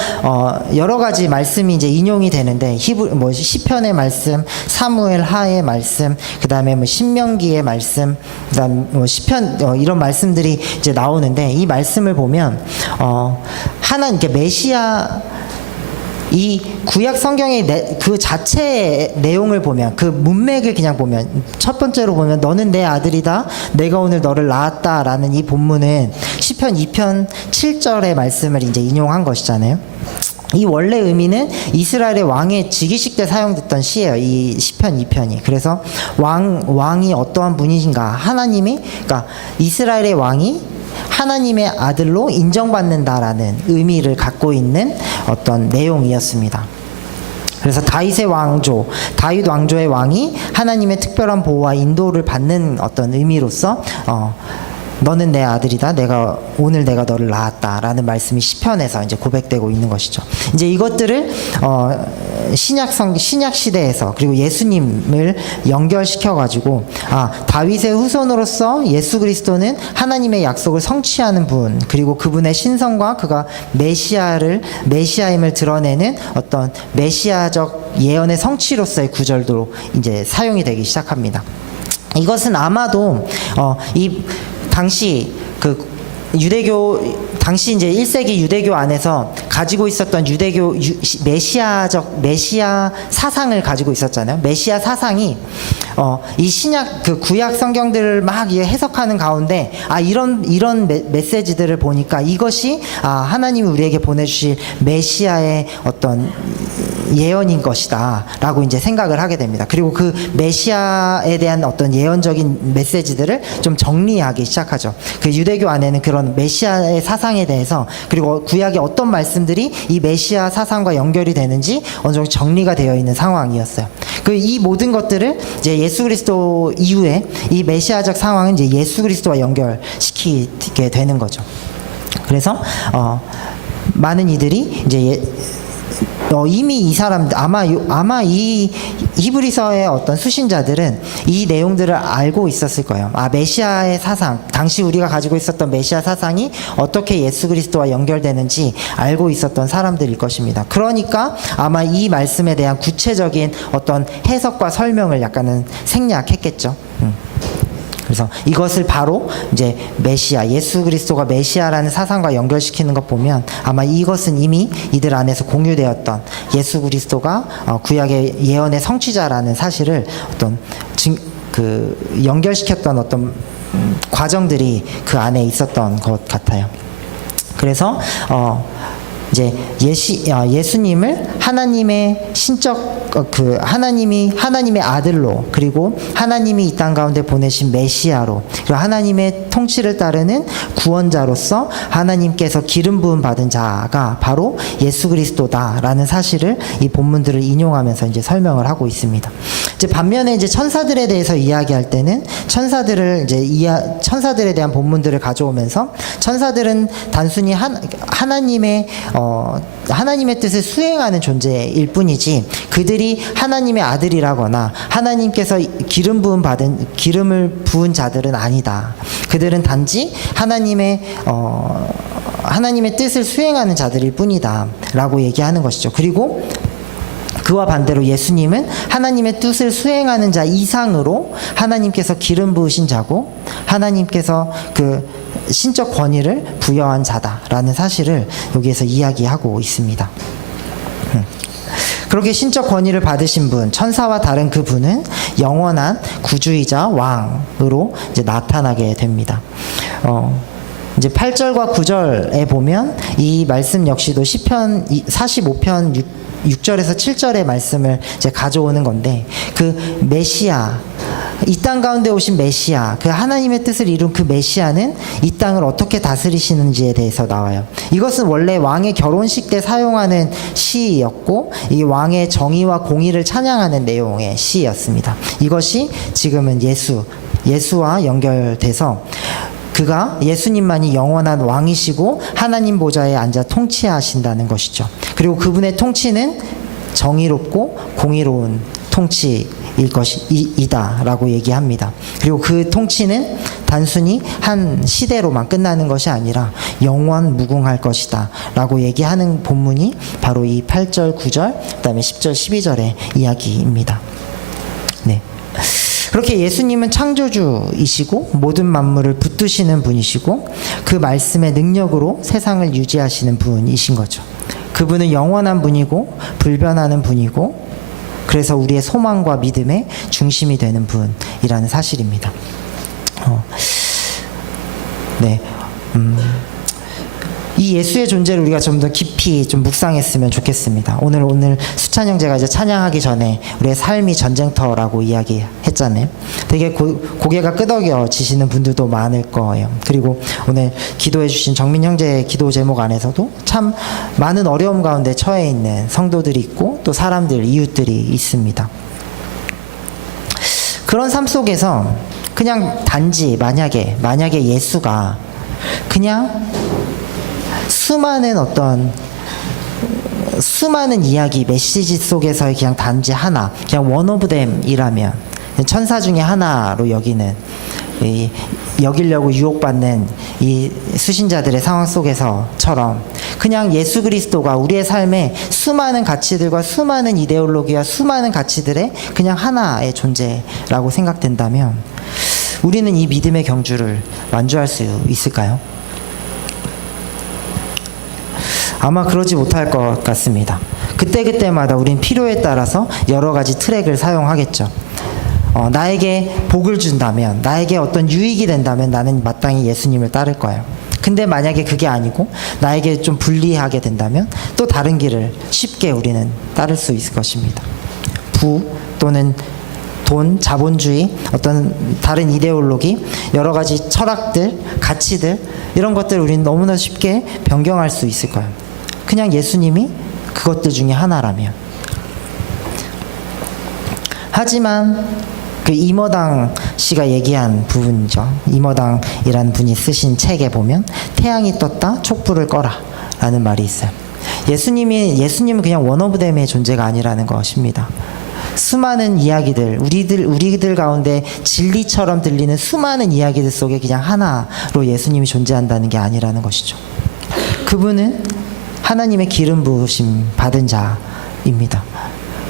여러 가지 말씀이 이제 인용이 되는데 시편의 말씀, 사무엘 하의 말씀, 그다음에 신명기의 말씀, 그다음 시편 이런 말씀들이 이제 나오는데 이 말씀을 보면 이렇게 메시아 이 구약 성경의 그 자체의 내용을 보면 그 문맥을 그냥 보면 첫 번째로 보면 너는 내 아들이다 내가 오늘 너를 낳았다라는 이 본문은 시편 2편 7절의 말씀을 이제 인용한 것이잖아요. 이 원래 의미는 이스라엘의 왕의 즉위식 때 사용됐던 시예요. 이 시편 2편이. 그래서 왕이 어떠한 분이신가? 그러니까 이스라엘의 왕이 하나님의 아들로 인정받는다라는 의미를 갖고 있는 어떤 내용이었습니다. 그래서 다윗 왕조의 왕이 하나님의 특별한 보호와 인도를 받는 어떤 의미로서 너는 내 아들이다. 오늘 내가 너를 낳았다라는 말씀이 시편에서 이제 고백되고 있는 것이죠. 이제 이것들을 신약 시대에서 그리고 예수님을 연결시켜 가지고 다윗의 후손으로서 예수 그리스도는 하나님의 약속을 성취하는 분, 그리고 그분의 신성과 그가 메시아임을 드러내는 어떤 메시아적 예언의 성취로서의 구절도 이제 사용이 되기 시작합니다. 이것은 아마도 당시 당시 이제 1세기 유대교 안에서 가지고 있었던 메시아 사상을 가지고 있었잖아요. 메시아 사상이 이 신약 구약 성경들을 막 해석하는 가운데 이런 메시지들을 보니까 이것이 하나님이 우리에게 보내주실 메시아의 어떤 예언인 것이다라고 이제 생각을 하게 됩니다. 그리고 그 메시아에 대한 어떤 예언적인 메시지들을 좀 정리하기 시작하죠. 그 유대교 안에는 그런 메시아의 사상에 대해서, 그리고 구약의 어떤 말씀들이 이 메시아 사상과 연결이 되는지 어느 정도 정리가 되어 있는 상황이었어요. 이 모든 것들을 이제 예수 그리스도 이후에 이 메시아적 상황은 이제 예수 그리스도와 연결시키게 되는 거죠. 그래서 많은 이들이 이제 이미 이 사람들 아마 이 히브리서의 어떤 수신자들은 이 내용들을 알고 있었을 거예요. 메시아의 사상, 당시 우리가 가지고 있었던 메시아 사상이 어떻게 예수 그리스도와 연결되는지 알고 있었던 사람들일 것입니다. 그러니까 아마 이 말씀에 대한 구체적인 어떤 해석과 설명을 약간은 생략했겠죠. 그래서 이것을 바로 이제 메시아, 예수 그리스도가 메시아라는 사상과 연결시키는 것 보면 아마 이것은 이미 이들 안에서 공유되었던 예수 그리스도가 구약의 예언의 성취자라는 사실을 어떤 연결시켰던 어떤 과정들이 그 안에 있었던 것 같아요. 그래서 이제 예수님을 하나님의 신적 하나님의 아들로, 그리고 하나님이 이 땅 가운데 보내신 메시아로, 그리고 하나님의 통치를 따르는 구원자로서 하나님께서 기름 부음 받은 자가 바로 예수 그리스도다라는 사실을 이 본문들을 인용하면서 이제 설명을 하고 있습니다. 이제 반면에 이제 천사들에 대해서 이야기할 때는 천사들에 대한 본문들을 가져오면서 천사들은 단순히 하나님의 뜻을 수행하는 존재일 뿐이지 그들이 하나님의 아들이라거나 하나님께서 기름을 부은 자들은 아니다. 그들은 단지 하나님의 뜻을 수행하는 자들일 뿐이다 라고 얘기하는 것이죠. 그리고 그와 반대로 예수님은 하나님의 뜻을 수행하는 자 이상으로 하나님께서 기름 부으신 자고 하나님께서 그 신적 권위를 부여한 자다라는 사실을 여기에서 이야기하고 있습니다. 그렇게 신적 권위를 받으신 분, 천사와 다른 그 분은 영원한 구주이자 왕으로 이제 나타나게 됩니다. 이제 8절과 9절에 보면 이 말씀 역시도 시편 45편 6절에서 7절의 말씀을 이제 가져오는 건데, 그 메시아, 이 땅 가운데 오신 메시아, 그 하나님의 뜻을 이룬 그 메시아는 이 땅을 어떻게 다스리시는지에 대해서 나와요. 이것은 원래 왕의 결혼식 때 사용하는 시였고, 이 왕의 정의와 공의를 찬양하는 내용의 시였습니다. 이것이 지금은 예수와 연결돼서 그가 예수님만이 영원한 왕이시고 하나님 보좌에 앉아 통치하신다는 것이죠. 그리고 그분의 통치는 정의롭고 공의로운 통치이다라고 얘기합니다. 그리고 그 통치는 단순히 한 시대로만 끝나는 것이 아니라 영원 무궁할 것이다 라고 얘기하는 본문이 바로 이 8절, 9절, 그 다음에 10절, 12절의 이야기입니다. 네. 그렇게 예수님은 창조주이시고 모든 만물을 붙드시는 분이시고 그 말씀의 능력으로 세상을 유지하시는 분이신 거죠. 그분은 영원한 분이고 불변하는 분이고 그래서 우리의 소망과 믿음의 중심이 되는 분이라는 사실입니다. 네. 이 예수의 존재를 우리가 좀 더 깊이 좀 묵상했으면 좋겠습니다. 오늘 수찬 형제가 이제 찬양하기 전에 우리의 삶이 전쟁터라고 이야기했잖아요. 되게 고개가 끄덕여지시는 분들도 많을 거예요. 그리고 오늘 기도해 주신 정민 형제의 기도 제목 안에서도 참 많은 어려움 가운데 처해 있는 성도들이 있고 또 사람들, 이웃들이 있습니다. 그런 삶 속에서 그냥 단지 만약에 예수가 그냥 수많은 이야기, 메시지 속에서의 그냥 단지 하나, 그냥 원 오브 댐이라면, 천사 중에 하나로 여기려고 유혹받는 이 수신자들의 상황 속에서처럼 그냥 예수 그리스도가 우리의 삶에 수많은 가치들과 수많은 이데올로기와 수많은 가치들의 그냥 하나의 존재라고 생각된다면 우리는 이 믿음의 경주를 완주할 수 있을까요? 아마 그러지 못할 것 같습니다. 그때그때마다 우린 필요에 따라서 여러 가지 트랙을 사용하겠죠. 나에게 복을 준다면, 나에게 어떤 유익이 된다면 나는 마땅히 예수님을 따를 거예요. 근데 만약에 그게 아니고 나에게 좀 불리하게 된다면 또 다른 길을 쉽게 우리는 따를 수 있을 것입니다. 부 또는 돈, 자본주의, 어떤 다른 이데올로기, 여러 가지 철학들, 가치들 이런 것들을 우리는 너무나 쉽게 변경할 수 있을 거예요. 그냥 예수님이 그것들 중에 하나라면. 하지만 그 이머당 씨가 얘기한 부분이죠. 이머당이라는 분이 쓰신 책에 보면 태양이 떴다 촛불을 꺼라 라는 말이 있어요. 예수님은 그냥 원 오브 댐의 존재가 아니라는 것입니다. 수많은 이야기들, 우리들 가운데 진리처럼 들리는 수많은 이야기들 속에 그냥 하나로 예수님이 존재한다는 게 아니라는 것이죠. 그분은 하나님의 기름 부으심 받은 자입니다.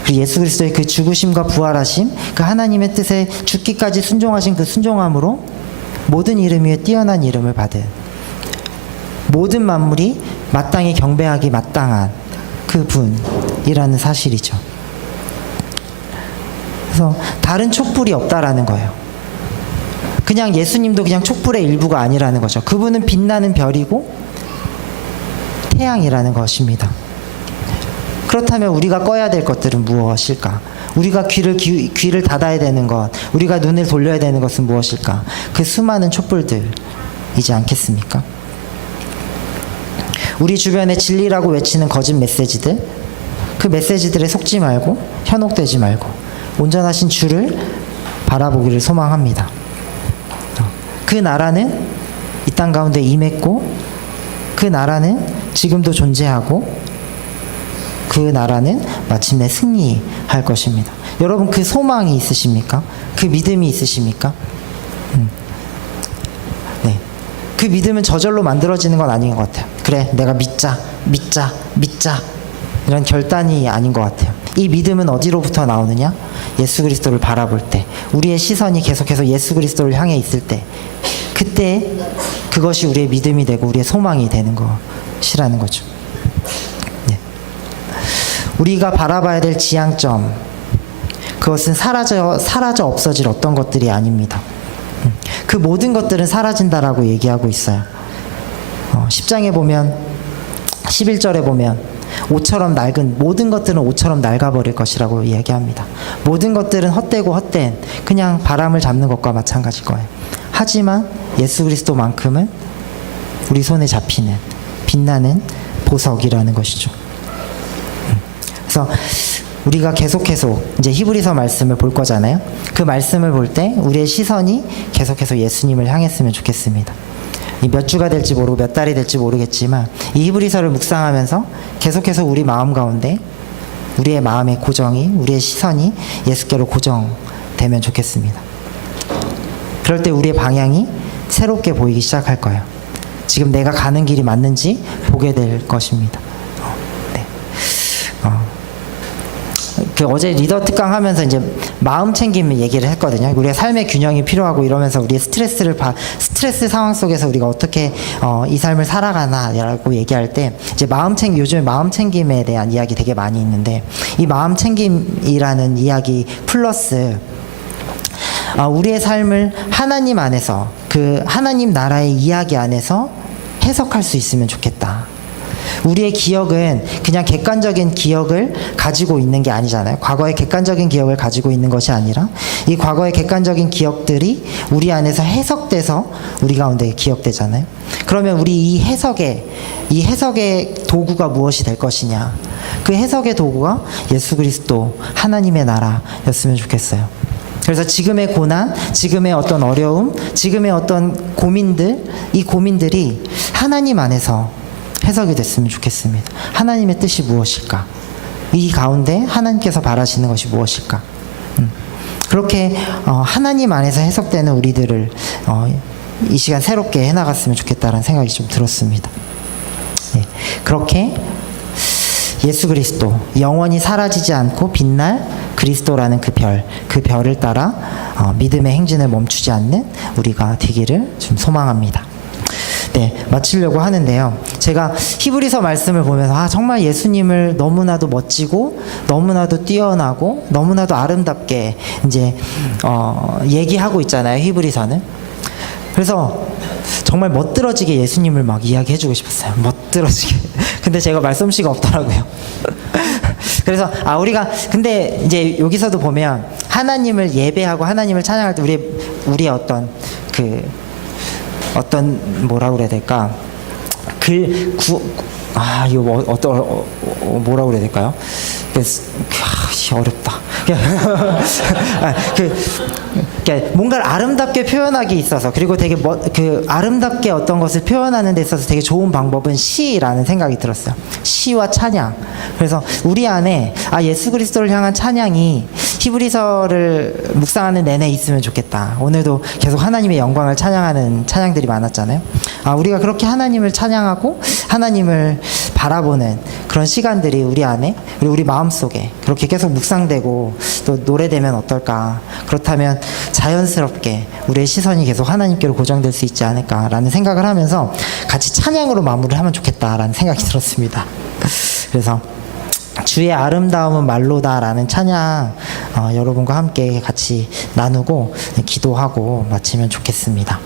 그리고 예수 그리스도의 그 죽으심과 부활하심, 그 하나님의 뜻에 죽기까지 순종하신 그 순종함으로 모든 이름 위에 뛰어난 이름을 받은, 모든 만물이 마땅히 경배하기 마땅한 그 분이라는 사실이죠. 그래서 다른 촛불이 없다라는 거예요. 그냥 예수님도 그냥 촛불의 일부가 아니라는 거죠. 그분은 빛나는 별이고 태양이라는 것입니다. 그렇다면 우리가 꺼야 될 것들은 무엇일까? 우리가 귀를 닫아야 되는 것, 우리가 눈을 돌려야 되는 것은 무엇일까? 그 수많은 촛불들이지 않겠습니까? 우리 주변에 진리라고 외치는 거짓 메시지들, 그 메시지들에 속지 말고 현혹되지 말고 온전하신 주를 바라보기를 소망합니다. 그 나라는 이 땅 가운데 임했고 그 나라는 지금도 존재하고 그 나라는 마침내 승리할 것입니다. 여러분 그 소망이 있으십니까? 그 믿음이 있으십니까? 네. 그 믿음은 저절로 만들어지는 건 아닌 것 같아요. 그래, 내가 믿자 이런 결단이 아닌 것 같아요. 이 믿음은 어디로부터 나오느냐? 예수 그리스도를 바라볼 때, 우리의 시선이 계속해서 예수 그리스도를 향해 있을 때, 그때 그것이 우리의 믿음이 되고 우리의 소망이 되는 것이라는 거죠. 네. 우리가 바라봐야 될 지향점, 그것은 사라져 없어질 어떤 것들이 아닙니다. 그 모든 것들은 사라진다라고 얘기하고 있어요. 10장에 보면, 11절에 보면 옷처럼 낡은 모든 것들은 옷처럼 낡아버릴 것이라고 이야기합니다. 모든 것들은 헛되고 헛된 그냥 바람을 잡는 것과 마찬가지일 거예요. 하지만 예수 그리스도만큼은 우리 손에 잡히는 빛나는 보석이라는 것이죠. 그래서 우리가 계속해서 이제 히브리서 말씀을 볼 거잖아요. 그 말씀을 볼 때 우리의 시선이 계속해서 예수님을 향했으면 좋겠습니다. 몇 주가 될지 모르고 몇 달이 될지 모르겠지만 이 히브리서를 묵상하면서 계속해서 우리 마음 가운데 우리의 마음의 고정이, 우리의 시선이 예수께로 고정되면 좋겠습니다. 그럴 때 우리의 방향이 새롭게 보이기 시작할 거예요. 지금 내가 가는 길이 맞는지 보게 될 것입니다. 네. 어제 리더 특강 하면서 이제 마음 챙김을 얘기를 했거든요. 우리의 삶의 균형이 필요하고 이러면서 우리의 스트레스 상황 속에서 우리가 어떻게 이 삶을 살아가나라고 얘기할 때 이제 요즘에 마음 챙김에 대한 이야기 되게 많이 있는데 이 마음 챙김이라는 이야기 플러스 우리의 삶을 하나님 안에서 그 하나님 나라의 이야기 안에서 해석할 수 있으면 좋겠다. 우리의 기억은 그냥 객관적인 기억을 가지고 있는 게 아니잖아요. 과거의 객관적인 기억을 가지고 있는 것이 아니라 이 과거의 객관적인 기억들이 우리 안에서 해석돼서 우리 가운데 기억되잖아요. 그러면 우리 이 해석의 도구가 무엇이 될 것이냐? 그 해석의 도구가 예수 그리스도 하나님의 나라였으면 좋겠어요. 그래서 지금의 고난, 지금의 어떤 어려움, 지금의 어떤 고민들, 이 고민들이 하나님 안에서 해석이 됐으면 좋겠습니다. 하나님의 뜻이 무엇일까? 이 가운데 하나님께서 바라시는 것이 무엇일까? 그렇게 하나님 안에서 해석되는 우리들을 이 시간 새롭게 해나갔으면 좋겠다는 생각이 좀 들었습니다. 네, 그렇게 예수 그리스도, 영원히 사라지지 않고 빛날 그리스도라는 그 별을 따라 믿음의 행진을 멈추지 않는 우리가 되기를 좀 소망합니다. 네, 마치려고 하는데요. 제가 히브리서 말씀을 보면서 정말 예수님을 너무나도 멋지고 너무나도 뛰어나고 너무나도 아름답게 이제 얘기하고 있잖아요. 히브리서는. 그래서 정말 멋들어지게 예수님을 막 이야기해주고 싶었어요. 멋들어지게. 근데 제가 말솜씨가 없더라고요. 그래서 우리가 근데 이제 여기서도 보면 하나님을 예배하고 하나님을 찬양할 때 우리의 어떤 뭐라 그래야 될까? 이거 뭐라 그래야 될까요? 어렵다. 뭔가를 아름답게 표현하기 있어서, 그리고 되게 아름답게 어떤 것을 표현하는 데 있어서 되게 좋은 방법은 시라는 생각이 들었어요. 시와 찬양. 그래서 우리 안에 예수 그리스도를 향한 찬양이 히브리서를 묵상하는 내내 있으면 좋겠다. 오늘도 계속 하나님의 영광을 찬양하는 찬양들이 많았잖아요. 우리가 그렇게 하나님을 찬양하고 하나님을 바라보는 그런 시간들이 우리 안에, 그리고 우리 마음속에 그렇게 계속 묵상되고 또 노래되면 어떨까. 그렇다면 자연스럽게 우리의 시선이 계속 하나님께로 고정될 수 있지 않을까라는 생각을 하면서 같이 찬양으로 마무리를 하면 좋겠다라는 생각이 들었습니다. 그래서 주의 아름다움은 말로다라는 찬양 여러분과 함께 같이 나누고 기도하고 마치면 좋겠습니다.